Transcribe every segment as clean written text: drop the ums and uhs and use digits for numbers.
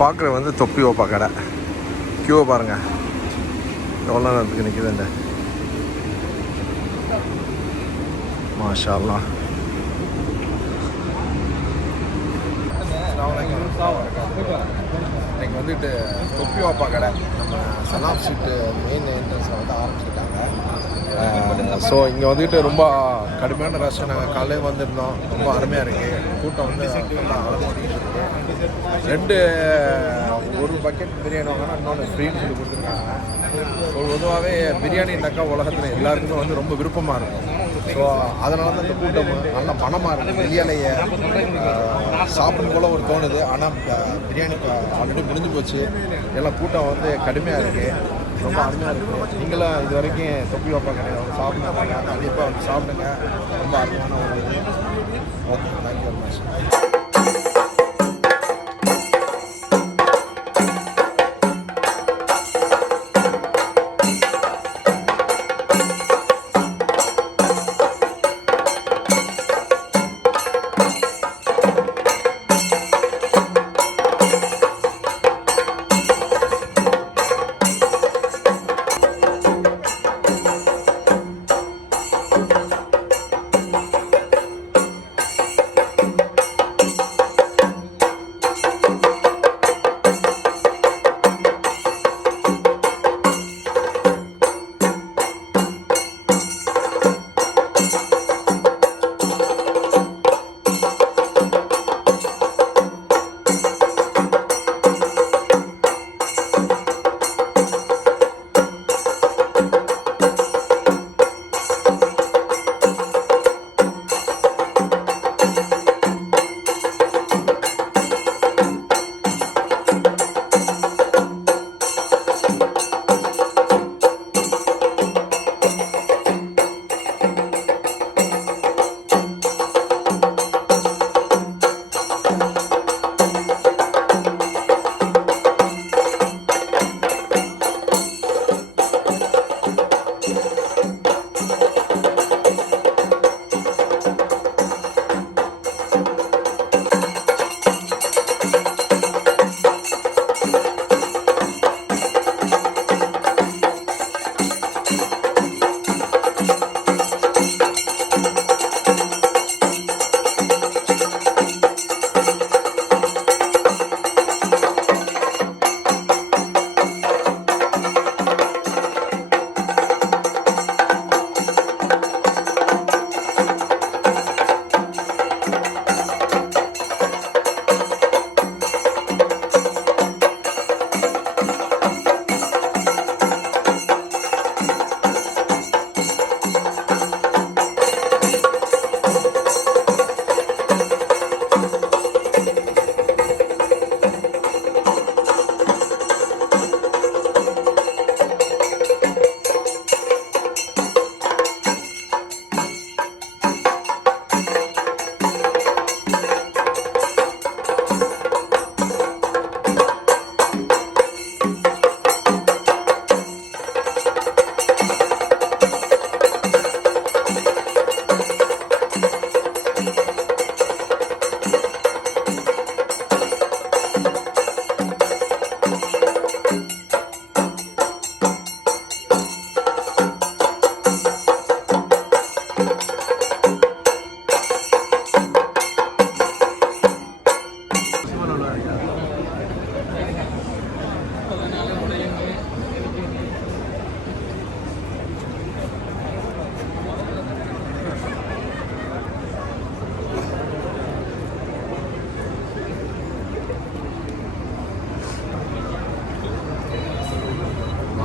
பார்க்குற வந்து தொப்பி வாப்பா கடை. கியூவை பாருங்கள் எவ்வளோ நேரத்துக்கு நிற்கிதுண்டு. மாஷா அல்லாஹ். இன்றைக்கி வந்துட்டு தொப்பி வாப்பா கடை நம்ம சனாப் ஸ்ட்ரீட்டு மெயின் என்ட்ரன்ஸில் வந்து ஆரம்பிச்சுட்டாங்க. ஸோ இங்கே வந்துட்டு ரொம்ப கடுமையான ரஷ். நாங்கள் காலையில் வந்திருந்தோம். ரொம்ப அருமையாக இருக்குது. கூட்டம் வந்து ஒரு பக்கெட் பிரியாணி வாங்கினா இன்னொன்று ஃப்ரீன்னு சொல்லி கொடுத்துருக்காங்க. ஸோ பொதுவாகவே பிரியாணினாக்கா உலகத்தில் எல்லாருக்குமே வந்து ரொம்ப விருப்பமாக இருக்கும். ஸோ அதனால தான் இந்த கூட்டம் நல்ல மனமாக இருக்குது. வெளியாலையை சாப்பிடும் போல் ஒரு தோணுது. ஆனால் பிரியாணி ஆல்ரெடி முடிஞ்சு போச்சு. எல்லாம் கூட்டம் வந்து கடுமையாக இருக்குது. ரொம்ப அருமையாக இருக்குது. நீங்களும் இது வரைக்கும் தொப்பி வாப்பா கிடையாது சாப்பிடுங்க. கண்டிப்பாக வந்து சாப்பிடுங்க. ரொம்ப அருமையான ஒரு இது. Okay, thank you very much.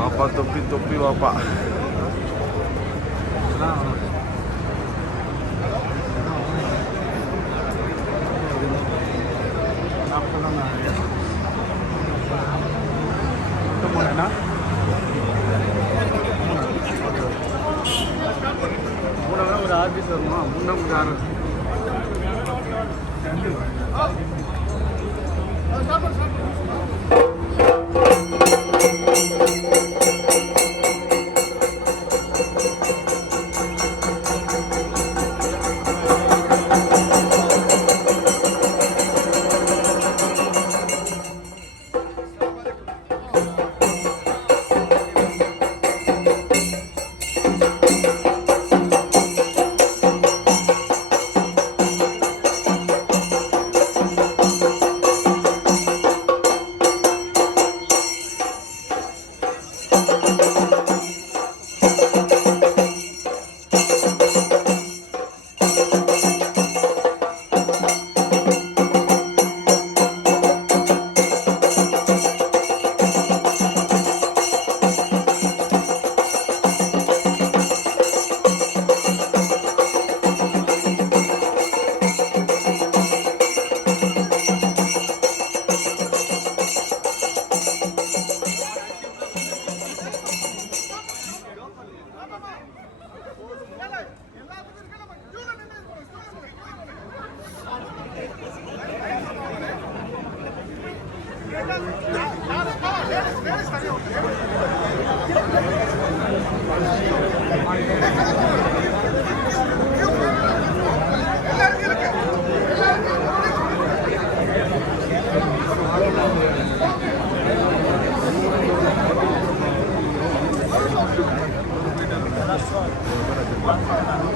Apa topi Bapak. ஒரு ஆபீஸ் வருமா முன்னம் காரணம்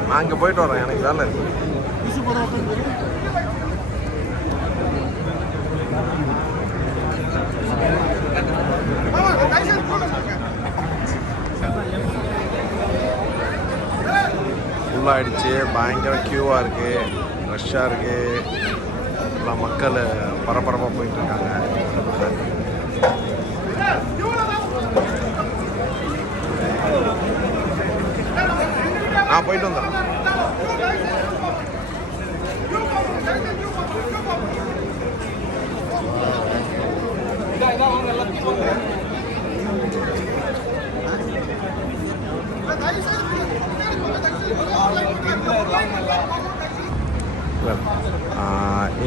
நான் இங்கே போயிட்டு வரேன், எனக்கு வேலை இருக்கு. ஃபுல்லாகிடுச்சு, பயங்கர க்யூவாக இருக்குது, ரஷ்ஷாக இருக்குது, எல்லாம் மக்கள் பரபரப்பாக போயிட்டுருக்காங்க. நான் போயிட்டு வந்துடுறேன்.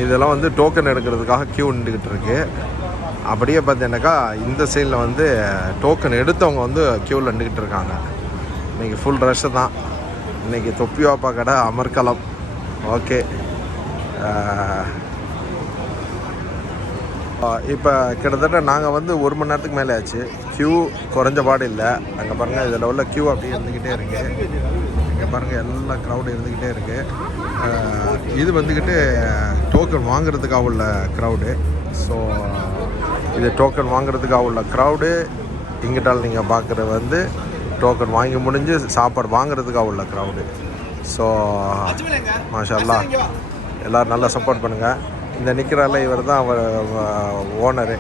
இதெல்லாம் வந்து டோக்கன் எடுக்கிறதுக்காக க்யூ நின்றுக்கிட்டு இருக்கு. அப்படியே பார்த்தீங்கன்னாக்கா இந்த சைடில் வந்து டோக்கன் எடுத்தவங்க வந்து க்யூவில் நின்றுக்கிட்டு இருக்காங்க. இன்றைக்கி ஃபுல் ரஷ்ஷு தான். இன்றைக்கி தொப்பி வாப்பா கடை அமர்கலம். ஓகே, இப்போ கிட்டத்தட்ட நாங்கள் வந்து 1 மணி நேரத்துக்கு மேலே ஆச்சு. க்யூ குறைஞ்ச பாடு இல்லை. அங்கே பாருங்கள், இதில் உள்ள க்யூ அப்படியே இருந்துக்கிட்டே இருக்குது. இங்கே பாருங்கள், எல்லா க்ரௌடு இருந்துக்கிட்டே இருக்குது. இது வந்துக்கிட்டு டோக்கன் வாங்குறதுக்காக உள்ள க்ரௌடு. ஸோ இது டோக்கன் வாங்குறதுக்காக உள்ள க்ரௌடு. இங்கிட்டால் நீங்கள் பார்க்குறது வந்து டோக்கன் வாங்கி முடிஞ்சு சாப்பாடு வாங்குறதுக்காக உள்ள க்ரௌடு. ஸோ மாஷா அல்லாஹ், எல்லோரும் நல்லா சப்போர்ட் பண்ணுங்கள். இந்த நிற்கிறால இவர் தான் அவர் ஓனரு.